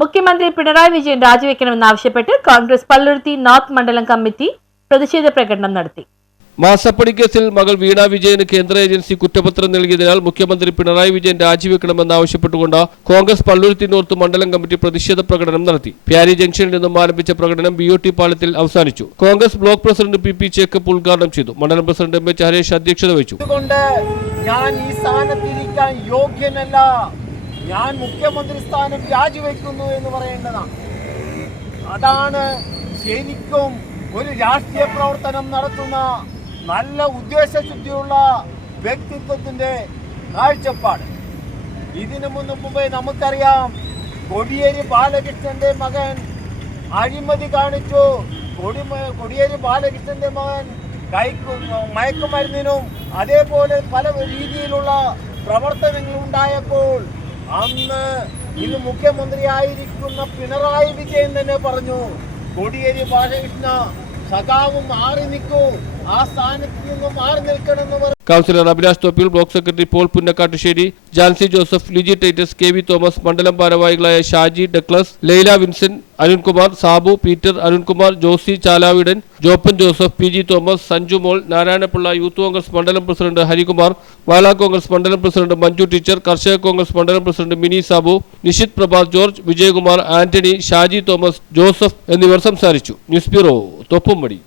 മുഖ്യമന്ത്രി പിണറായി വിജയൻ രാജിവെക്കണമെന്നാവശ്യപ്പെട്ട് കോൺഗ്രസ് പള്ളുരുത്തി നോർത്ത് മണ്ഡലം കമ്മിറ്റി പ്രതിഷേധ പ്രകടനം നടത്തി. മാസപ്പടി കേസിൽ മകൾ വീണ വിജയന് കേന്ദ്ര ഏജൻസി കുറ്റപത്രം നൽകിയതിനാൽ മുഖ്യമന്ത്രി പിണറായി വിജയൻ രാജിവെക്കണമെന്നാവശ്യപ്പെട്ടുകൊണ്ട് കോൺഗ്രസ് പള്ളുരുത്തി നോർത്ത് മണ്ഡലം കമ്മിറ്റി പ്രതിഷേധ പ്രകടനം നടത്തി. പ്യാരി ജംഗ്ഷനിൽ നിന്നും ആരംഭിച്ച പ്രകടനം BOT പാലത്തിൽ അവസാനിച്ചു. കോൺഗ്രസ് ബ്ലോക്ക് പ്രസിഡന്റ് PP ചേക്കപ്പ് ഉദ്ഘാടനം ചെയ്തു. മണ്ഡലം പ്രസിഡന്റ് MH ഹരീഷ് അധ്യക്ഷത വഹിച്ചു. ഞാൻ ഈ സ്ഥാനത്തിരിക്കാൻ യോഗ്യനല്ല, ഞാൻ മുഖ്യമന്ത്രി സ്ഥാനം രാജിവെക്കുന്നു എന്ന് പറയേണ്ടതാണ്. അതാണ് ശരിക്കും ഒരു രാഷ്ട്രീയ പ്രവർത്തനം നടത്തുന്ന നല്ല ഉദ്ദേശശുദ്ധിയുള്ള വ്യക്തിത്വത്തിന്റെ കാഴ്ചപ്പാട്. ഇതിനു മുമ്പേ നമുക്കറിയാം, കോടിയേരി ബാലകൃഷ്ണന്റെ മകൻ അഴിമതി കാണിച്ചു. കോടിയേരി ബാലകൃഷ്ണന്റെ മകൻ മയക്കുമരുന്നിനും അതേപോലെ പല രീതിയിലുള്ള പ്രവർത്തനങ്ങൾ ഉണ്ടായപ്പോൾ അന്ന് ഇന്ന് മുഖ്യമന്ത്രിയായിരിക്കുന്ന പിണറായി വിജയൻ തന്നെ പറഞ്ഞു, കോടിയേരി ബാലകൃഷ്ണ സഖാവും മാറി നിൽക്കൂ, ആ സ്ഥാനത്ത് നിന്നും മാറി നിൽക്കണമെന്ന് പറഞ്ഞു. Councillor Abhilash Thoppil, block secretary Paul Punnakkattusseri, Jancy Joseph, Liji Titus, KV Thomas, മണ്ഡലം ഭാരവാഹികളായ ഷാജി ഡക്ലസ്, ലൈല വിൻസെന്റ്, അരുൺകുമാർ, സാബു, പീറ്റർ, അരുൺകുമാർ, ജോസി ചാലാവിടൻ, ജോപ്പൻ ജോസഫ്, PG തോമസ്, സഞ്ജു മോൾ, നാരായണപിള്ള, യൂത്ത് കോൺഗ്രസ് മണ്ഡലം പ്രസിഡന്റ് ഹരികുമാർ, വാല കോൺഗ്രസ് മണ്ഡലം പ്രസിഡന്റ് മഞ്ജു ടീച്ചർ, കർഷക കോൺഗ്രസ് മണ്ഡലം president Mini Sabu, Nishith Prabhath George, Vijayakumar, Antony, Shaji Thomas, Joseph എന്നിവർ സംസാരിച്ചു. News bureau, Thoppumpady.